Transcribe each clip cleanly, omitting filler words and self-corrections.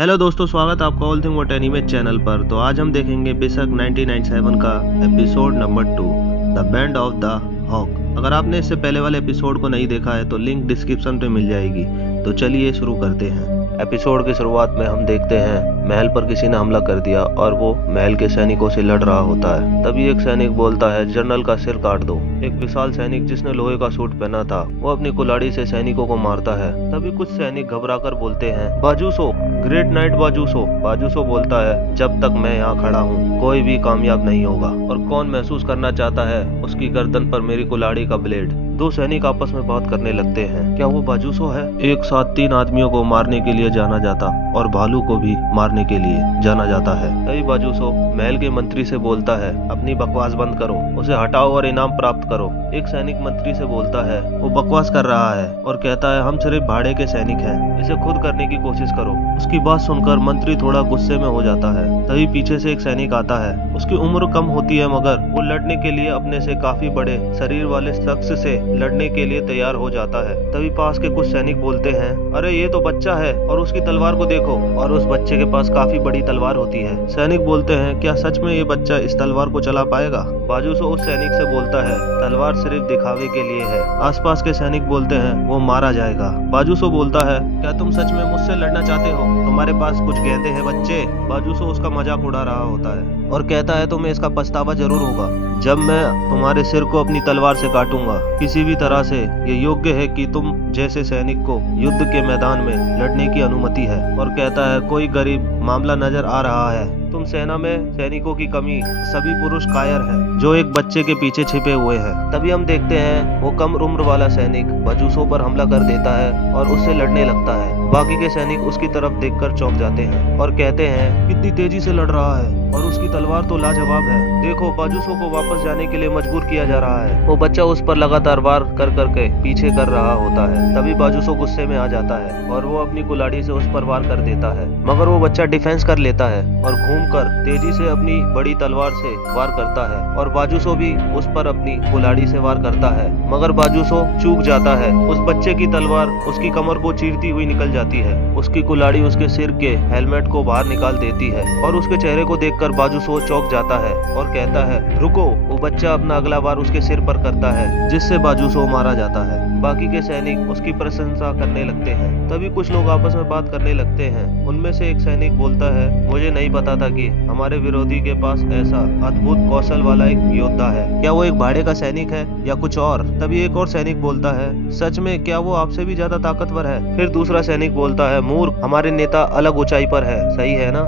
Hello दोस्तों, स्वागत है आपका all thing what anime channel पर। तो आज हम देखेंगे बेशक 1997 का episode number 2 the band of the hawk. अगर आपने इससे पहले वाले एपिसोड को नहीं देखा है तो लिंक डिस्क्रिप्शन पे मिल जाएगी। तो चलिए शुरू करते हैं। एपिसोड की शुरुआत में हम देखते हैं महल पर किसी ने हमला कर दिया और वो महल के सैनिकों से लड़ रहा होता है। तभी एक सैनिक बोलता है, जनरल का सिर काट दो। एक विशाल सैनिक जिसने लोहे का सूट पहना था वो अपनी कुल्हाड़ी से सैनिकों को मारता है। तभी कुछ सैनिक घबराकर बोलते हैं, बाजूसो, ग्रेट नाइट बाजूसो। बाजूसो बोलता है, जब तक मैं यहाँ खड़ा हूँ कोई भी कामयाब नहीं होगा। और कौन महसूस करना चाहता है उसकी गर्दन पर मेरी कुल्हाड़ी का ब्लेड। दो सैनिक आपस में बात करने लगते हैं, क्या वो बाजूसो है? एक साथ 3 आदमियों को मारने के लिए जाना जाता और भालू को भी मारने के लिए जाना जाता है। तभी बाजूसो महल के मंत्री से बोलता है, अपनी बकवास बंद करो, उसे हटाओ और इनाम प्राप्त करो। एक सैनिक मंत्री से बोलता है, वो बकवास कर रहा है और कहता है, हम सिर्फ भाड़े के सैनिक हैं, इसे खुद करने की कोशिश करो। उसकी बात सुनकर मंत्री थोड़ा गुस्से में हो जाता है। तभी पीछे से एक सैनिक आता है। उसकी उम्र कम होती है मगर वो लड़ने के लिए अपने से काफी बड़े शरीर वाले शख्स से लड़ने के लिए तैयार हो जाता है। तभी पास के कुछ सैनिक बोलते हैं, अरे ये तो बच्चा है और उसकी तलवार को देखो। और उस बच्चे के पास काफी बड़ी तलवार होती है। सैनिक बोलते हैं, क्या सच में ये बच्चा इस तलवार को चला पाएगा? बाजूसो उस सैनिक से बोलता है, तलवार सिर्फ दिखावे के लिए है। आसपास के सैनिक बोलते हैं, वो मारा जाएगा। बाजूसो बोलता है, क्या तुम सच में मुझसे लड़ना चाहते हो? तुम्हारे पास कुछ गेंदे हैं बच्चे? बाजूसो उसका मजाक उड़ा रहा होता है और कहता है, तुम्हें इसका पछतावा जरूर होगा जब मैं तुम्हारे सिर को अपनी तलवार से काटूंगा। किसी भी तरह से ये योग्य है कि तुम जैसे सैनिक को युद्ध के मैदान में लड़ने की अनुमति है। और कहता है, कोई गरीब मामला नजर आ रहा है। तुम सेना में सैनिकों की कमी, सभी पुरुष कायर हैं जो एक बच्चे के पीछे छिपे हुए हैं। तभी हम देखते हैं वो कम उम्र वाला सैनिक बाजूसो पर हमला कर देता है और उससे लड़ने लगता है। बाकी के सैनिक उसकी तरफ देखकर चौंक जाते हैं और कहते हैं, कितनी तेजी से लड़ रहा है और उसकी तलवार तो लाजवाब है। देखो, बाजूसो को वापस जाने के लिए मजबूर किया जा रहा है। वो बच्चा उस पर लगातार वार कर करके पीछे कर रहा होता है। तभी बाजूसो गुस्से में आ जाता है और वो अपनी कुल्हाड़ी से उस पर वार कर देता है। मगर वो बच्चा डिफेंस कर लेता है और घूमकर तेजी से अपनी बड़ी तलवार से वार करता है। और बाजूसो भी उस पर अपनी कुल्हाड़ी से वार करता है मगर बाजूसो चूक जाता है। उस बच्चे की तलवार उसकी कमर को चीरती हुई निकल जाती है। उसकी कुल्हाड़ी उसके सिर के हेलमेट को बाहर निकाल देती है और उसके चेहरे को देखकर बाजूसो चौंक जाता है और कहता है, रुको। वो बच्चा अपना अगला वार उसके सिर पर करता है जिससे बाजूसो मारा जाता है। बाकी के सैनिक उसकी प्रशंसा करने लगते हैं। तभी कुछ लोग आपस में बात करने लगते हैं। उनमें से एक सैनिक बोलता है, मुझे नहीं पता था कि हमारे विरोधी के पास ऐसा अद्भुत कौशल वाला एक योद्धा है। क्या वो एक भाड़े का सैनिक है या कुछ और? तभी एक और सैनिक बोलता है, सच में क्या वो आपसे भी ज्यादा ताकतवर है? फिर दूसरा सैनिक बोलता है, मूर्ख, हमारे नेता अलग ऊंचाई पर है, सही है ना?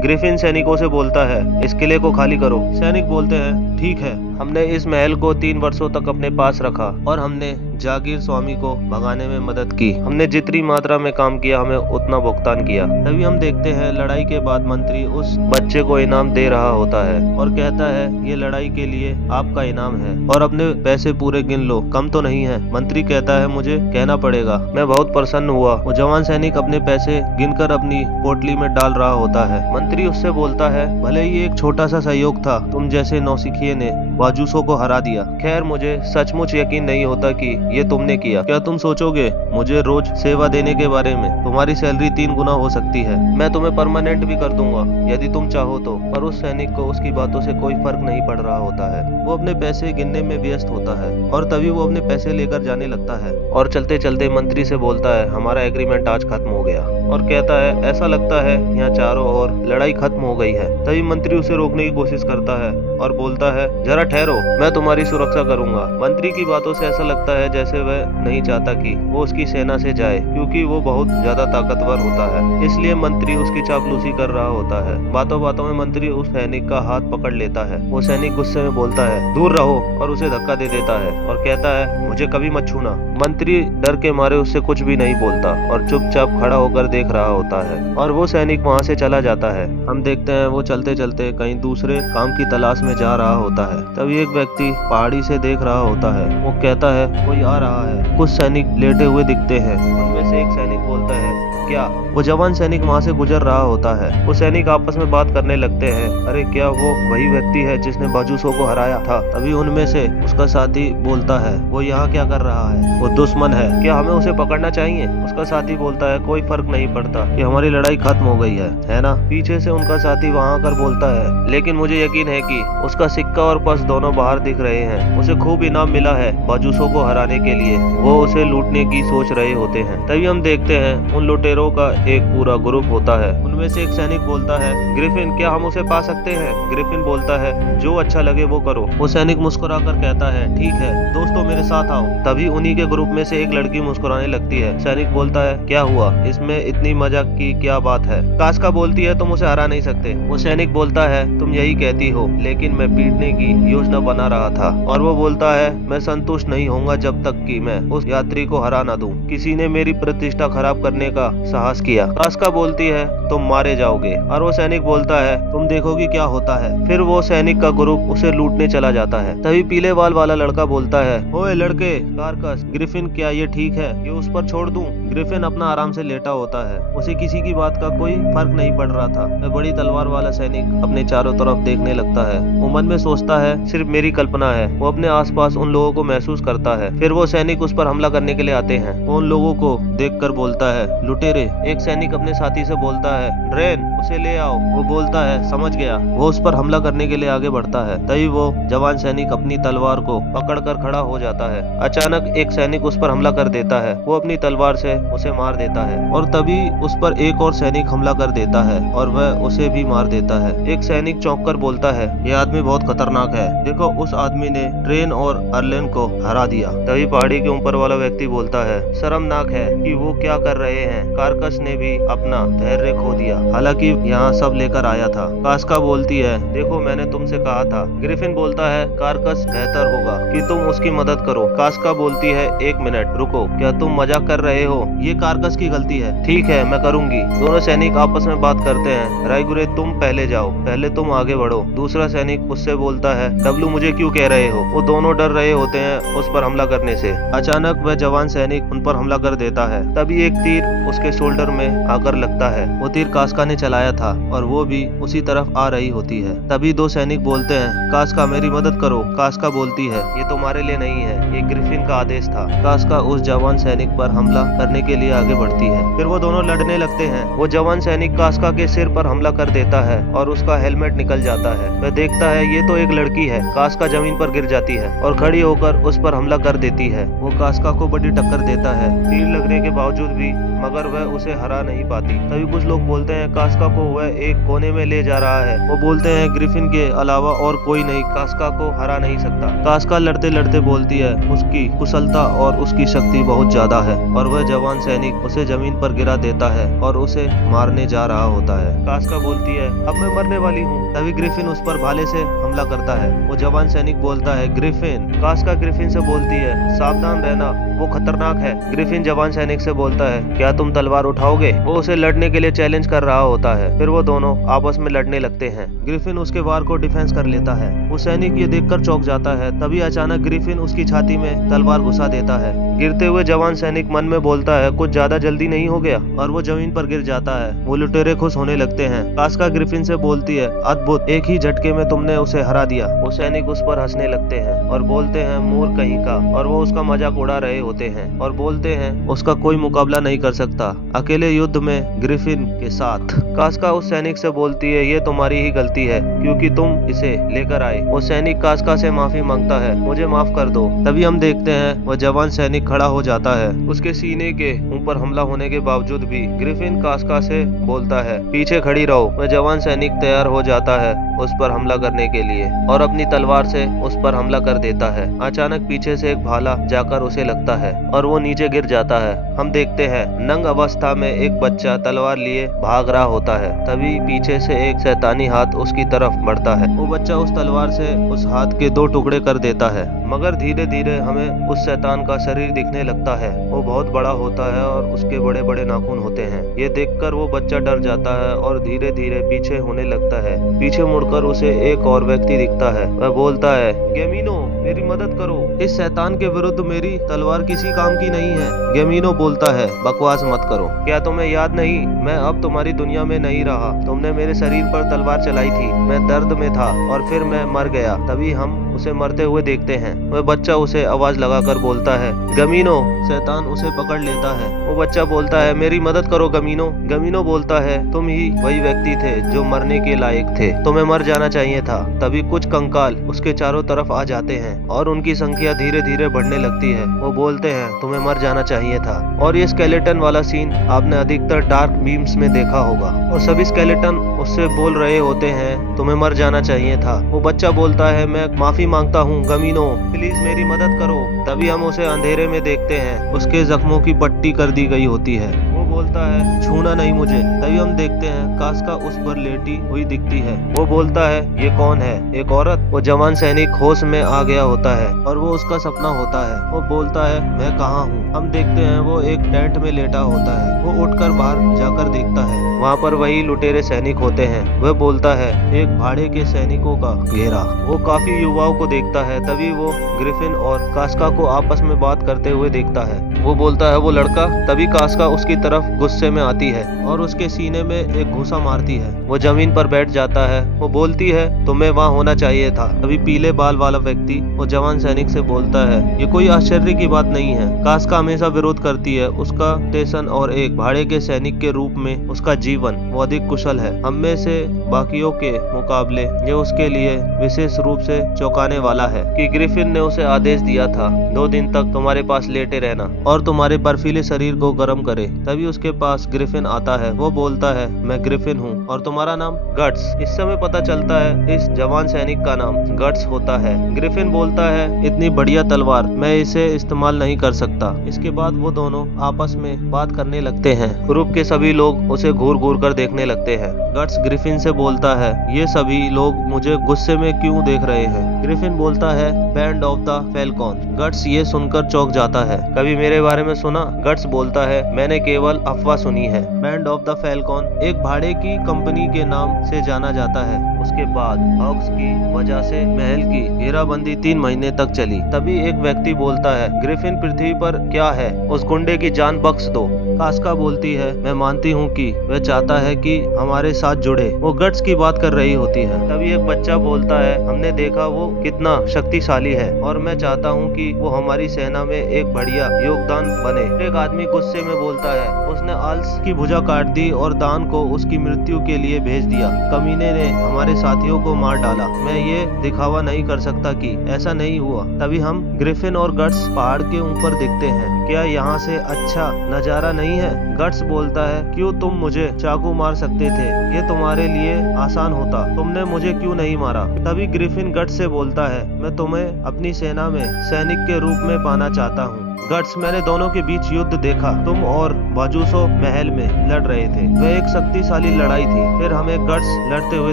ग्रिफिन सैनिकों से बोलता है, इस किले को खाली करो। सैनिक बोलते हैं, ठीक है। हमने इस महल को 3 वर्षों तक अपने पास रखा और हमने जागीर स्वामी को भगाने में मदद की। हमने जितनी मात्रा में काम किया हमें उतना भुगतान किया। तभी हम देखते हैं लड़ाई के बाद मंत्री उस बच्चे को इनाम दे रहा होता है और कहता है, ये लड़ाई के लिए आपका इनाम है और अपने पैसे पूरे गिन लो, कम तो नहीं है। मंत्री कहता है, मुझे कहना पड़ेगा, मैं बहुत प्रसन्न हुआ। वो जवान सैनिक अपने पैसे गिनकर अपनी पोटली में डाल रहा होता है। मंत्री उससे बोलता है, भले ही एक छोटा सा सहयोग था, तुम जैसे नौसिखिए ने बाजूसो को हरा दिया। खैर, मुझे सचमुच यकीन नहीं होता कि ये तुमने किया। क्या तुम सोचोगे मुझे रोज सेवा देने के बारे में? तुम्हारी सैलरी 3 गुना हो सकती है। मैं तुम्हें परमानेंट भी कर दूंगा यदि तुम चाहो तो। पर उस सैनिक को उसकी बातों से कोई फर्क नहीं पड़ रहा होता है। वो अपने पैसे गिनने में व्यस्त होता है और तभी वो अपने पैसे लेकर जाने लगता है और चलते चलते मंत्री से बोलता है, हमारा एग्रीमेंट आज खत्म हो गया। और कहता है, ऐसा लगता है यहाँ चारों ओर लड़ाई खत्म हो गई है। तभी मंत्री उसे रोकने की कोशिश करता है और बोलता है, जरा ठहरो, मैं तुम्हारी सुरक्षा करूंगा। मंत्री की बातों से ऐसा लगता है जैसे वह नहीं चाहता कि वो उसकी सेना से जाए क्योंकि वो बहुत ज्यादा ताकतवर होता है। इसलिए मंत्री उसकी चापलूसी कर रहा होता है। बातों बातों में मंत्री उस सैनिक का हाथ पकड़ लेता है। वो सैनिक गुस्से में बोलता है, दूर रहो, और उसे धक्का दे देता है और कहता है, मुझे कभी मत छूना। मंत्री डर के मारे उससे कुछ भी नहीं बोलता और चुपचाप खड़ा होकर देख रहा होता है और वो सैनिक वहाँ से चला जाता है। हम देखते हैं वो चलते चलते कहीं दूसरे काम की तलाश में जा रहा होता है। तभी तभी एक व्यक्ति पहाड़ी से देख रहा होता है। वो कहता है कोई आ रहा है। कुछ सैनिक लेटे हुए दिखते हैं। उनमें से एक सैनिक बोलता है क्या? वो जवान सैनिक वहाँ से गुजर रहा होता है। वो सैनिक आपस में बात करने लगते हैं। अरे क्या वो वही व्यक्ति है जिसने बाजूसों को हराया था? तभी उनमें से उसका साथी बोलता है वो यहाँ क्या कर रहा है? वो दुश्मन है, क्या हमें उसे पकड़ना चाहिए? उसका साथी बोलता है कोई फर्क नहीं पड़ता कि हमारी लड़ाई खत्म हो गई है ना? पीछे से उनका साथी वहाँ आकर बोलता है लेकिन मुझे यकीन है कि उसका सिक्का और पर्स दोनों बाहर दिख रहे हैं। उसे खूब इनाम मिला है बाजूसों को हराने के लिए। वो उसे लूटने की सोच रहे होते हैं। तभी हम देखते हैं उन लुटेरों का एक पूरा ग्रुप होता है। उनमें से एक सैनिक बोलता है ग्रिफिन क्या हम उसे पा सकते हैं? ग्रिफिन बोलता है जो अच्छा लगे वो करो। वो सैनिक मुस्कुराकर कहता है ठीक है दोस्तों मेरे साथ आओ। तभी उन्हीं के ग्रुप में से एक लड़की मुस्कुराने लगती है। सैनिक बोलता है क्या हुआ? इसमें इतनी मजाक की क्या बात है? कास्का बोलती है तुम उसे हरा नहीं सकते। वो सैनिक बोलता है तुम यही कहती हो लेकिन मैं पीटने की योजना बना रहा था। और वो बोलता है मैं संतुष्ट नहीं होऊंगा जब तक कि मैं उस यात्री को हरा ना दूं। किसी ने मेरी प्रतिष्ठा खराब करने का साहस किया। कास्का बोलती है तुम मारे जाओगे। और वो सैनिक बोलता है तुम देखोगी क्या होता है। फिर वो सैनिक का ग्रुप उसे लूटने चला जाता है। तभी पीले बाल वाला लड़का बोलता है ओए लड़के कार्कस ग्रिफिन क्या ये ठीक है? ये उस पर छोड़ दूं? ग्रिफिन अपना आराम से लेटा होता है। उसे किसी की बात का कोई फर्क नहीं पड़ रहा था। वह बड़ी तलवार वाला सैनिक अपने चारों तरफ देखने लगता है। वो मन में सोचता है सिर्फ मेरी कल्पना है। वो अपने आसपास उन लोगों को महसूस करता है। फिर वो सैनिक उस पर हमला करने के लिए आते हैं। वो उन लोगों को देखकर बोलता है लुटेरे। एक सैनिक अपने साथी से बोलता है ड्रेन उसे ले आओ। वो बोलता है समझ गया। वो उस पर हमला करने के लिए आगे बढ़ता है। तभी वो जवान सैनिक अपनी तलवार को पकड़कर खड़ा हो जाता है। अचानक एक सैनिक उस पर हमला कर देता है। वो अपनी तलवार से उसे मार देता है और तभी उस पर एक और सैनिक हमला कर देता है और वह उसे भी मार देता है। एक सैनिक चौंक कर बोलता है ये आदमी बहुत खतरनाक है। देखो उस आदमी ने ट्रेन और अर्लेन को हरा दिया। तभी पहाड़ी के ऊपर वाला व्यक्ति बोलता है शर्मनाक है कि वो क्या कर रहे हैं। कार्कस ने भी अपना धैर्य खो दिया हालांकि यहाँ सब लेकर आया था। कास्का बोलती है देखो मैंने तुमसे कहा था। ग्रिफिन बोलता है कार्कस बेहतर होगा कि तुम उसकी मदद करो। कास्का बोलती है एक मिनट रुको, क्या तुम मजाक कर रहे हो? ये कार्कस की गलती है। ठीक है मैं करूंगी। दोनों सैनिक आपस में बात करते हैं। रायगुरे तुम पहले जाओ, पहले तुम आगे बढ़ो। दूसरा सैनिक उससे बोलता है डब्लू मुझे क्यों कह रहे हो? वो दोनों डर रहे होते हैं उस पर हमला करने से। अचानक वह जवान सैनिक उन पर हमला कर देता है। तभी एक तीर उसके शोल्डर में आकर लगता है। वो तीर कास्का ने चलाया था और वो भी उसी तरफ आ रही होती है। तभी दो सैनिक बोलते हैं कास्का मेरी मदद करो। कास्का बोलती है ये तुम्हारे लिए नहीं है, ये ग्रिफिन का आदेश था। कास्का उस जवान सैनिक पर हमला करने के लिए आगे बढ़ती है। फिर वो दोनों लड़ने लगते हैं। वो जवान सैनिक कास्का के सिर पर हमला कर देता है और उसका हेलमेट निकल जाता है। वह देखता है ये तो एक लड़की है। कास्का जमीन पर गिर जाती है और खड़ी होकर उस पर हमला कर देती है। वो कास्का को बड़ी टक्कर देता है तीर लगने के बावजूद भी, मगर वह उसे हरा नहीं पाती। तभी कुछ लोग बोलते हैं कास्का को वह एक कोने में ले जा रहा है। वो बोलते हैं ग्रिफिन के अलावा और कोई नहीं कास्का को हरा नहीं सकता। कास्का लड़ते लड़ते बोलती है उसकी कुशलता और उसकी शक्ति बहुत ज्यादा है और वह जवान सैनिक उसे जमीन पर गिरा देता है और उसे मारने जा रहा होता है। कास्का बोलती है अब मैं मरने वाली हूँ। तभी ग्रिफिन उस पर भाले से हमला करता है। वो जवान सैनिक बोलता है ग्रिफिन। कास्का ग्रिफिन से बोलती है सावधान रहना, वो खतरनाक है। ग्रिफिन जवान सैनिक से बोलता है क्या तुम तलवार उठाओगे? वो उसे लड़ने के लिए चैलेंज कर रहा होता है। फिर वो दोनों आपस में लड़ने लगते हैं। ग्रिफिन उसके वार को डिफेंस कर लेता है। वो सैनिक ये देखकर चौंक जाता है। तभी अचानक ग्रिफिन उसकी छाती में तलवार घुसा देता है। गिरते हुए जवान सैनिक मन में बोलता है कुछ ज्यादा जल्दी नहीं हो गया, और वो जमीन पर गिर जाता है। वो लुटेरे खुश होने लगते हैं। कास्का ग्रिफिन से बोलती है अद्भुत, एक ही झटके में तुमने उसे हरा दिया। वो सैनिक उस पर हंसने लगते हैं और बोलते हैं मूर्ख कहीं का, और वो उसका मजाक उड़ा रहे होते हैं और बोलते हैं उसका कोई मुकाबला नहीं कर सकता अकेले युद्ध में ग्रिफिन के साथ। कास्का उस सैनिक से बोलती है ये तुम्हारी ही गलती है क्योंकि तुम इसे लेकर आए। वो सैनिक कास्का से माफी मांगता है, मुझे माफ कर दो। तभी हम देखते हैं वह जवान सैनिक खड़ा हो जाता है। उसके सीने के ऊपर हमला होने के बावजूद भी ग्रिफिन कास्का से बोलता है पीछे खड़ी रहो। वह जवान सैनिक तैयार हो जाता है उस पर हमला करने के लिए और अपनी तलवार से उस पर हमला कर देता है। अचानक पीछे से एक भाला जाकर उसे लगता है और वो नीचे गिर जाता है। हम देखते हैं नंग अवस्था में एक बच्चा तलवार लिए भाग रहा होता है। तभी पीछे से एक शैतानी हाथ उसकी तरफ बढ़ता है। वो बच्चा उस तलवार से उस हाथ के 2 टुकड़े कर देता है, मगर धीरे धीरे हमें उस शैतान का शरीर दिखने लगता है। वो बहुत बड़ा होता है और उसके बड़े बड़े नाखून होते हैं। ये देखकर वो बच्चा डर जाता है और धीरे धीरे पीछे होने लगता है। पीछे मुड़कर उसे एक और व्यक्ति दिखता है। वह बोलता है, गेमिनो मेरी मदद करो, इस शैतान के विरुद्ध मेरी तलवार किसी काम की नहीं है। गेमिनो बोलता है, बकवास मत करो, क्या तुम्हें याद नहीं, मैं अब तुम्हारी दुनिया में नहीं रहा। तुमने मेरे शरीर पर तलवार चलाई थी, मैं दर्द में था और फिर मैं मर गया। तभी हम उसे मरते हुए देखते हैं। वह बच्चा उसे आवाज लगाकर बोलता है, गमीनो। शैतान उसे पकड़ लेता है। वो बच्चा बोलता है, मेरी मदद करो गमीनो। गमीनो बोलता है, तुम ही वही व्यक्ति थे जो मरने के लायक थे, तुम्हें मर जाना चाहिए था। तभी कुछ कंकाल उसके चारों तरफ आ जाते हैं और उनकी संख्या धीरे धीरे बढ़ने लगती है। वो बोलते हैं, तुम्हें मर जाना चाहिए था। और ये स्केलेटन वाला सीन आपने अधिकतर डार्क बीम्स में देखा होगा और सभी स्केलेटन उससे बोल रहे होते हैं, तुम्हें मर जाना चाहिए था। वो बच्चा बोलता है, मैं माफी मांगता हूँ गमीनो, प्लीज मेरी मदद करो। तभी हम उसे अंधेरे में देखते हैं, उसके जख्मों की पट्टी कर दी गई होती है। वो बोलता है, छूना नहीं मुझे। तभी हम देखते हैं कास्का उस पर लेटी हुई दिखती है। वो बोलता है, ये कौन है? एक औरत। वो जवान सैनिक होश में आ गया होता है और वो उसका सपना होता है। वो बोलता है, मैं कहाँ हूँ? हम देखते हैं वो एक टेंट में लेटा होता है। वो उठकर बाहर जाकर देखता है, वहाँ पर वही लुटेरे सैनिक होते हैं। वह बोलता है, एक भाड़े के सैनिकों का घेरा। वो काफी युवाओं को देखता है। तभी वो ग्रिफिन और कास्का को आपस में बात करते हुए देखता है। वो बोलता है, वो लड़का। तभी कास्का उसकी तरफ गुस्से में आती है और उसके सीने में एक घूसा मारती है। वो जमीन पर बैठ जाता है। वो बोलती है, तुम्हें वहाँ होना चाहिए था। तभी पीले बाल वाला व्यक्ति वो जवान सैनिक से बोलता है, ये कोई आश्चर्य की बात नहीं है। कास्का हमेशा विरोध करती है। उसका स्टेशन और एक भाड़े के सैनिक के रूप में उसका जीवन वो अधिक कुशल है। हम में से बाकियों के मुकाबले ये उसके लिए विशेष रूप से चौंकाने वाला है कि ग्रिफिन ने उसे आदेश दिया था 2 दिन तक तुम्हारे पास लेटे रहना और तुम्हारे बर्फीले शरीर को गर्म करे। तभी उसके पास ग्रिफिन आता है। वो बोलता है, मैं ग्रिफिन हूँ और तुम्हारा नाम? गट्स। इस समय पता चलता है इस जवान सैनिक का नाम गट्स होता है। ग्रिफिन बोलता है, इतनी बढ़िया तलवार, मैं इसे इस्तेमाल नहीं कर सकता। इसके बाद वो दोनों आपस में बात करने लगते हैं। ग्रुप के सभी लोग उसे घूर घूर कर देखने लगते हैं। गट्स ग्रिफिन से बोलता है, ये सभी लोग मुझे गुस्से में क्यों देख रहे हैं? ग्रिफिन बोलता है, band of the Falcon. Guts ये सुनकर चौंक जाता है। कभी मेरे बारे में सुना? गट्स बोलता है, मैंने केवल अफवाह सुनी है। बैंड ऑफ द फैल्कॉन एक भाड़े की कंपनी के नाम से जाना जाता है। उसके बाद हॉक्स की वजह से महल की घेराबंदी 3 महीने तक चली। तभी एक व्यक्ति बोलता है, ग्रिफिन पृथ्वी पर क्या है? उस गुंडे की जान बख्श दो। कास्का बोलती है, मैं मानती हूँ कि वह चाहता है कि हमारे साथ जुड़े। वो गट्स की बात कर रही होती है। तभी एक बच्चा बोलता है, हमने देखा वो कितना शक्तिशाली है और मैं चाहता हूँ कि वो हमारी सेना में एक बढ़िया योगदान बने। एक आदमी गुस्से में बोलता है, उसने आल्स की भुजा काट दी और दान को उसकी मृत्यु के लिए भेज दिया। कमीने ने हमारे साथियों को मार डाला। मैं ये दिखावा नहीं कर सकता कि ऐसा नहीं हुआ। तभी हम ग्रिफिन और गट्स पहाड़ के ऊपर दिखते हैं। क्या यहाँ से अच्छा नजारा नहीं है? गट्स बोलता है, क्यों तुम मुझे चाकू मार सकते थे, ये तुम्हारे लिए आसान होता, तुमने मुझे क्यों नहीं मारा? तभी ग्रिफिन गट्स से बोलता है, मैं तुम्हें अपनी सेना में सैनिक के रूप में पाना चाहता हूँ। गट्स, मैंने दोनों के बीच युद्ध देखा। तुम और बाजूसो महल में लड़ रहे थे। वह एक शक्तिशाली लड़ाई थी। फिर हमें गट्स लड़ते हुए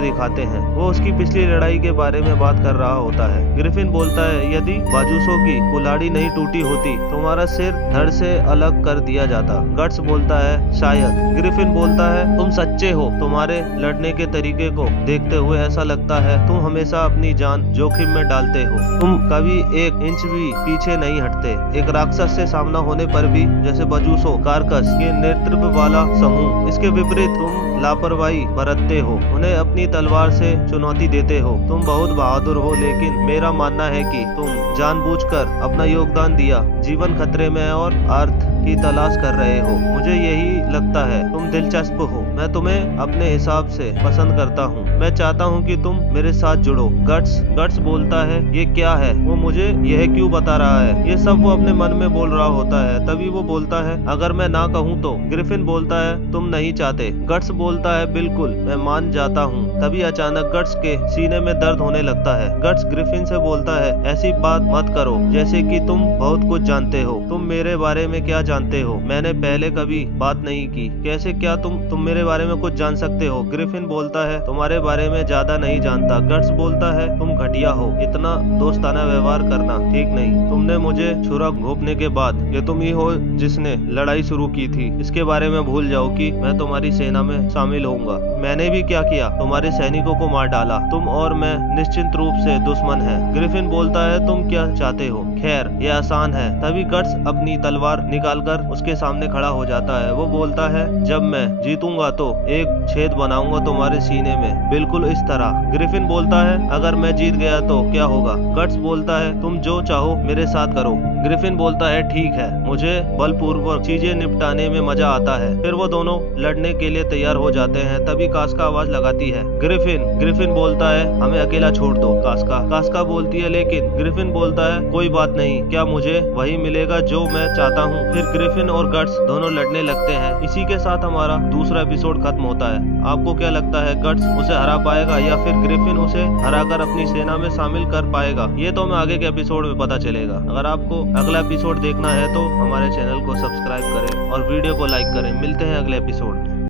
दिखाते हैं। वो उसकी पिछली लड़ाई के बारे में बात कर रहा होता है। ग्रिफिन बोलता है, यदि बाजूसो की कुल्हाड़ी नहीं टूटी होती, तुम्हारा सिर धड़ से अलग कर दिया जाता। गट्स बोलता है, शायद। ग्रिफिन बोलता है, तुम सच्चे हो। तुम्हारे लड़ने के तरीके को देखते हुए ऐसा लगता है तुम हमेशा अपनी जान जोखिम में डालते हो। तुम कभी 1 इंच भी पीछे नहीं हटते। एक राक्षस से सामना होने पर भी, जैसे बजूसो कार्कस के नेतृत्व वाला समूह। इसके विपरीत तुम लापरवाही बरतते हो, उन्हें अपनी तलवार से चुनौती देते हो। तुम बहुत बहादुर हो, लेकिन मेरा मानना है कि तुम जानबूझकर अपना योगदान दिया। जीवन खतरे में और अर्थ की तलाश कर रहे हो। मुझे यही लगता है तुम दिलचस्प हो। मैं तुम्हें अपने हिसाब से पसंद करता हूँ। मैं चाहता हूँ कि तुम मेरे साथ जुड़ो। गट्स बोलता है, ये क्या है? वो मुझे यह क्यों बता रहा है? ये सब वो अपने मन में बोल रहा होता है। तभी वो बोलता है, अगर मैं ना कहूँ तो? ग्रिफिन बोलता है, तुम नहीं चाहते। गट्स बोलता है बिल्कुल मैं मान जाता हूँ। तभी अचानक गट्स के सीने में दर्द होने लगता है। गट्स ग्रिफिन से बोलता है ऐसी बात मत करो जैसे कि तुम बहुत कुछ जानते हो। तुम मेरे बारे में क्या जानते हो? मैंने पहले कभी बात नहीं की। कैसे क्या तुम मेरे बारे में कुछ जान सकते हो? ग्रिफिन बोलता है तुम्हारे बारे में ज्यादा नहीं जानता। गट्स बोलता है तुम घटिया हो, इतना दोस्ताना व्यवहार करना ठीक नहीं। तुमने मुझे छुरा घोंपने के बाद ये तुम ही हो जिसने लड़ाई शुरू की थी। इसके बारे में भूल जाओ कि मैं तुम्हारी सेना में शामिल होऊंगा। मैंने भी क्या किया, तुम्हारे सैनिकों को मार डाला। तुम और मैं निश्चित रूप से दुश्मन है। ग्रिफिन बोलता है तुम क्या चाहते हो? खैर ये आसान है। तभी गट्स अपनी तलवार निकालकर उसके सामने खड़ा हो जाता है। वो बोलता है जब मैं जीतूंगा तो एक छेद बनाऊंगा तुम्हारे सीने में, बिल्कुल इस तरह। ग्रिफिन बोलता है अगर मैं जीत गया तो क्या होगा? गट्स बोलता है तुम जो चाहो मेरे साथ करो। ग्रिफिन बोलता है ठीक है, मुझे बलपूर्वक चीजें निपटाने में मजा आता है। फिर वो दोनों लड़ने के लिए तैयार हो जाते हैं। तभी कास्का आवाज लगाती है ग्रिफिन बोलता है हमें अकेला छोड़ दो। कास्का बोलती है लेकिन ग्रिफिन बोलता है कोई बात नहीं, क्या मुझे वही मिलेगा जो मैं चाहता हूँ। फिर ग्रिफिन और गट्स दोनों लड़ने लगते हैं। इसी के साथ हमारा दूसरा एपिसोड खत्म होता है। आपको क्या लगता है गट्स उसे हरा पाएगा या फिर ग्रिफिन उसे हराकर अपनी सेना में शामिल कर पाएगा? ये तो हमें आगे के एपिसोड में पता चलेगा। अगर आपको अगला एपिसोड देखना है तो हमारे चैनल को सब्सक्राइब करें और वीडियो को लाइक करें। मिलते हैं अगले एपिसोड में।